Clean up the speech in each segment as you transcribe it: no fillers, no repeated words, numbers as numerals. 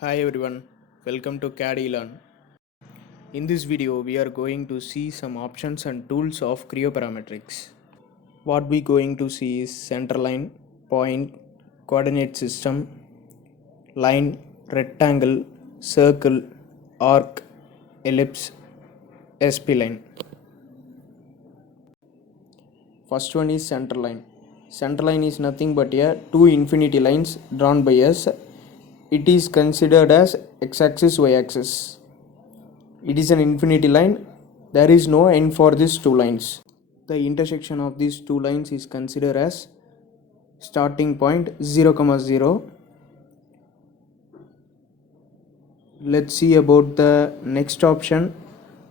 Hi everyone, welcome to CAD Learn. In this video, we are going to see some options and tools of cryoparametrics. What we going to see is center line, point, coordinate system, line, rectangle, circle, arc, ellipse, SP-line. First one is center line. Center line is nothing but a two infinity lines drawn by us. It is considered as x-axis, y-axis. It is an infinity line. There is no end for these two lines. The intersection of these two lines is considered as starting point 0, 0. Let's see about the next option,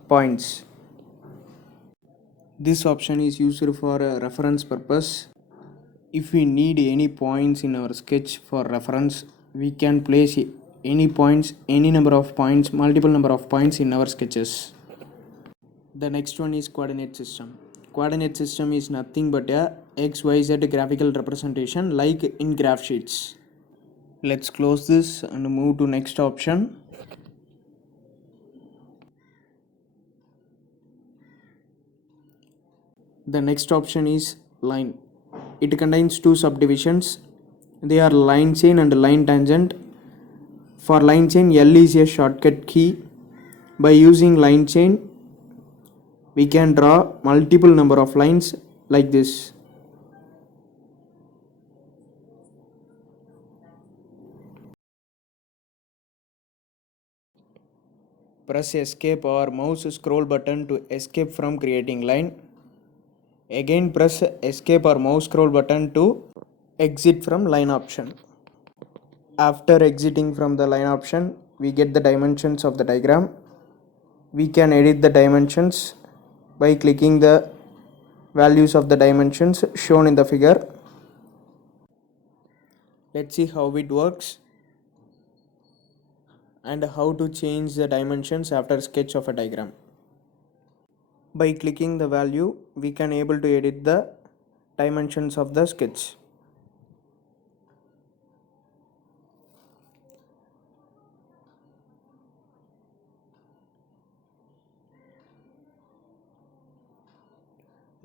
points. This option is used for a reference purpose. If we need any points in our sketch for reference, we can place any points, any number of points, multiple number of points in our sketches. The next one is coordinate system. Coordinate system is nothing but a XYZ graphical representation like in graph sheets. Let's close this and move to next option. The next option is line. It contains two subdivisions. They are line chain and line tangent. For line chain, L is a shortcut key. By using line chain, we can draw multiple number of lines like this. Press escape or mouse scroll button to escape from creating line. Again press escape or mouse scroll button to exit from line option. After exiting from the line option, we get the dimensions of the diagram. We can edit the dimensions by clicking the values of the dimensions shown in the figure. Let's see how it works and how to change the dimensions after sketch of a diagram. By clicking the value, we can able to edit the dimensions of the sketch.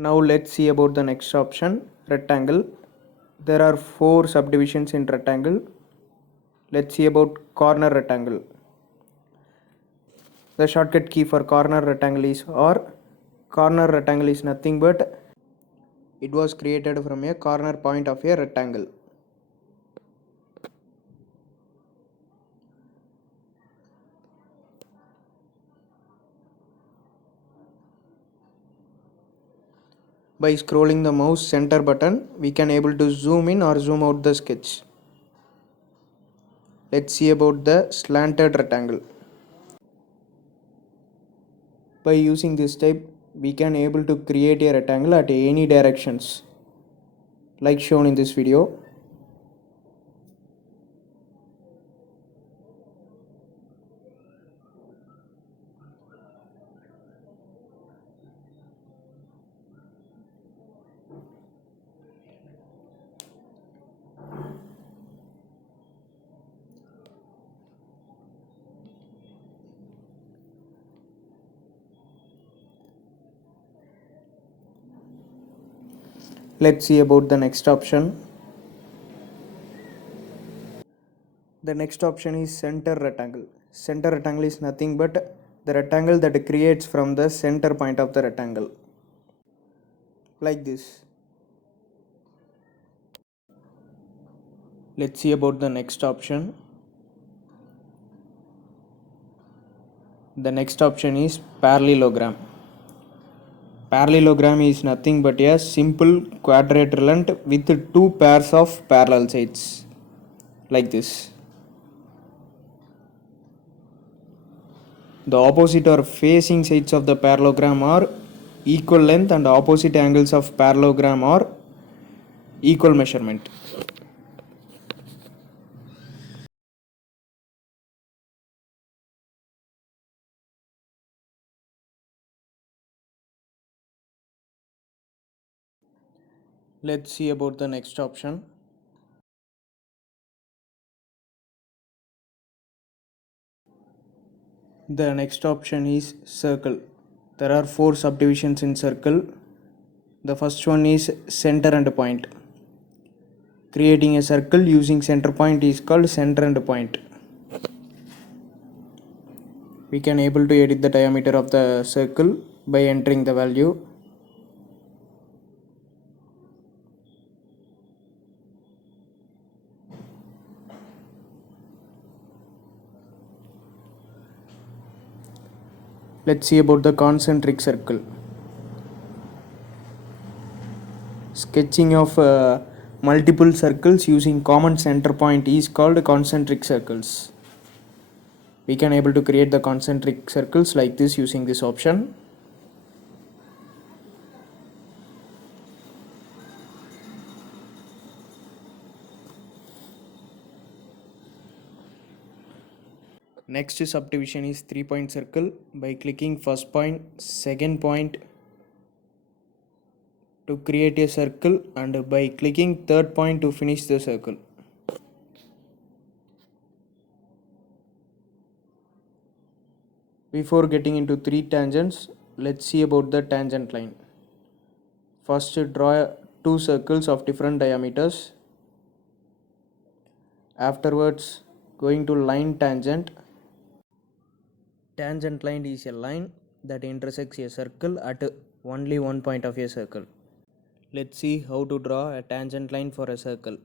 Now let's see about the next option, rectangle. There are four subdivisions in rectangle. Let's see about corner rectangle. The shortcut key for corner rectangle is R. Corner rectangle is nothing but it was created from a corner point of a rectangle. By scrolling the mouse center button, we can able to zoom in or zoom out the sketch. Let's see about the slanted rectangle. By using this type, we can able to create a rectangle at any directions like shown in this video. Let's see about the next option. The next option is center rectangle. Center rectangle is nothing but the rectangle that creates from the center point of the rectangle. Like this. Let's see about the next option. The next option is parallelogram. Parallelogram is nothing but a simple quadrilateral with two pairs of parallel sides. Like this. The opposite or facing sides of the parallelogram are equal length and opposite angles of parallelogram are equal measurement. Let's see about the next option. The next option is circle. There are 4 subdivisions in circle. The first one is center and point. Creating a circle using center point is called center and point. We can able to edit the diameter of the circle by entering the value. Let's see about the concentric circle. Sketching of multiple circles using common center point is called concentric circles. We can able to create the concentric circles like this using this option. Next subdivision is 3-point circle. By clicking first point, second point to create a circle, and by clicking third point to finish the circle. Before getting into 3 tangents, let's see about the tangent line. First, draw 2 circles of different diameters. Afterwards, going to line tangent. Tangent line is a line that intersects a circle at only one point of a circle. Let's see how to draw a tangent line for a circle.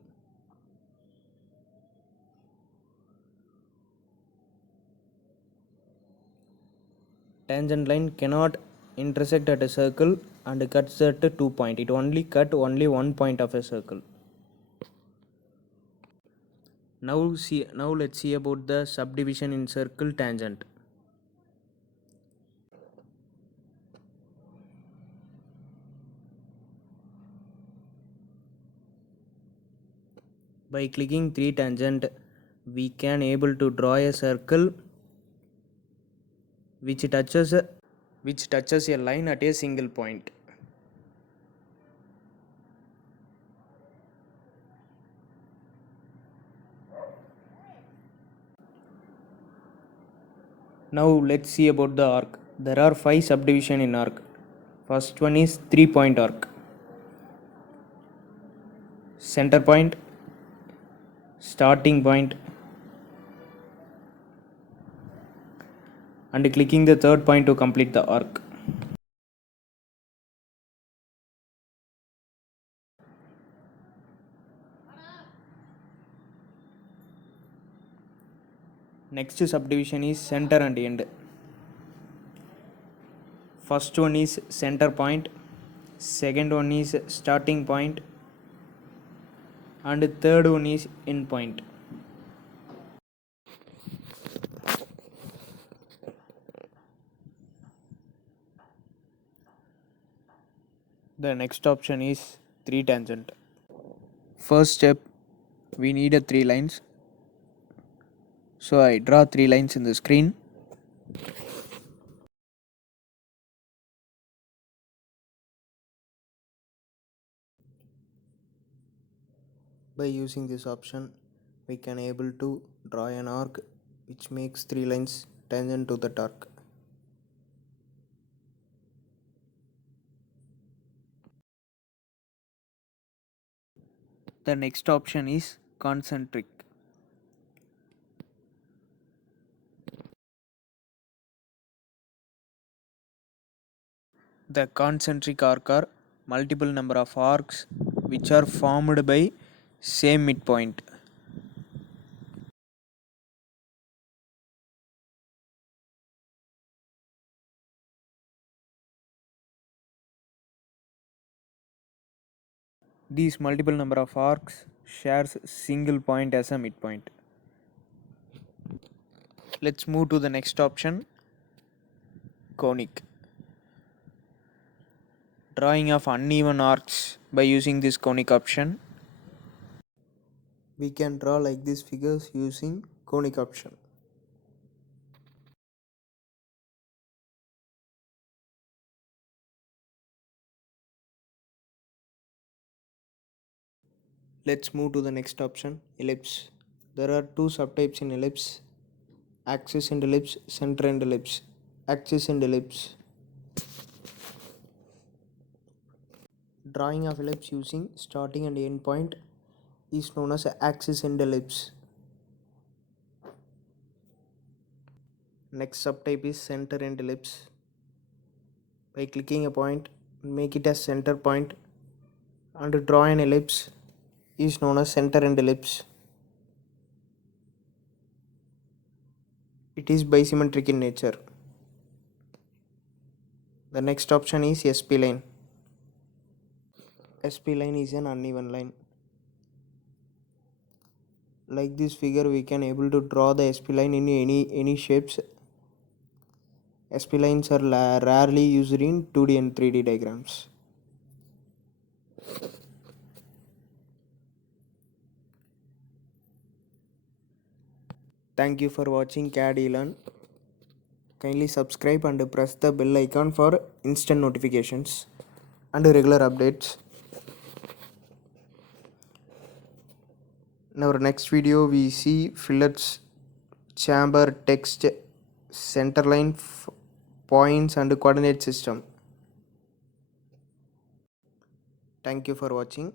Tangent line cannot intersect at a circle and cuts at 2 points. It only cut only one point of a circle. Now let's see about the subdivision in circle tangent. By clicking 3 tangent, we can able to draw a circle which touches a line at a single point. Now let's see about the arc. There are 5 subdivision in arc. First one is 3-point arc. Center point, starting point, and clicking the third point to complete the arc. Next subdivision is center and end. First one is center point, second one is starting point, and third one is end point. The next option is 3 tangent. First step, we need a 3 lines. So I draw 3 lines in the screen. By using this option, we can able to draw an arc which makes 3 lines tangent to that arc. The next option is concentric. The concentric arc are multiple number of arcs which are formed by same midpoint. These multiple number of arcs shares single point as a midpoint. Let's move to the next option, conic. Drawing of uneven arcs by using this conic option. We can draw like these figures using conic option. Let's move to the next option, ellipse. There are 2 subtypes in ellipse. axis and ellipse, center and ellipse, axis and ellipse. Drawing of ellipse using starting and end point is known as axis and ellipse. Next subtype is center and ellipse. By clicking a point, make it as center point and draw an ellipse is known as center and ellipse. It is bisymmetric in nature. The next option is SP line. SP line is an uneven line. Like this figure, we can able to draw the SP line in any shapes. SP lines are rarely used in 2D and 3D diagrams. Thank you for watching CAD eLearn. Kindly subscribe and press the bell icon for instant notifications and regular updates. In our next video, we see fillets, chamber, text, centerline, points and coordinate system. Thank you for watching.